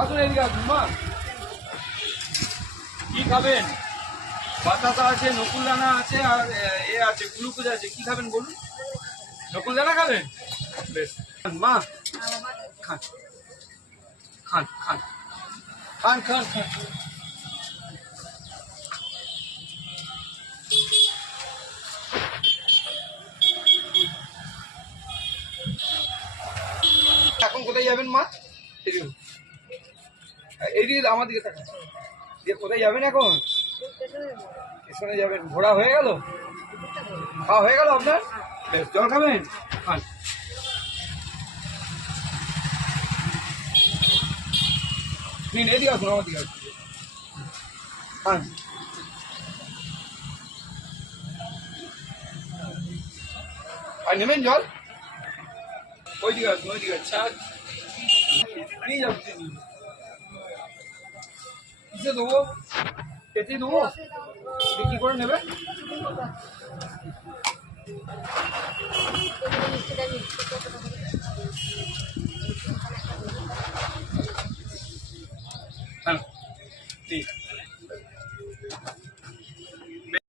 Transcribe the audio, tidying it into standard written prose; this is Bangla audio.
আসুন এদিকে আসুন মা। কি খাবেন? বাতাসা আছে, নকুলদানা আছে, আর এ আছে, গ্লুকোজ আছে। কি খাবেন বলুন? নকুলদানা খাবেন? বেশ। মা খান খান খান খান খান খান। এখন কোথায় যাবেন মা? এদিকে আমার দিকে তাকান। দিয়ে কোথায় যাবেন এখন? স্টেশনে যাবেন। ঘোরা হয়ে গেল? খাওয়া হয়ে গেল আপনার? বেশ, জল খাবেন? খান। নিন, এদিকে আসুন, আমার দিকে আসুন। খান। আর নেবেন জল? ওইদিকে আসুন, ওইদিকে আচ্ছা নিয়ে যাবো। কিসে দেবো? কেটে দেবো? বিক্রি করে নেবে? হ্যাঁ ঠিক।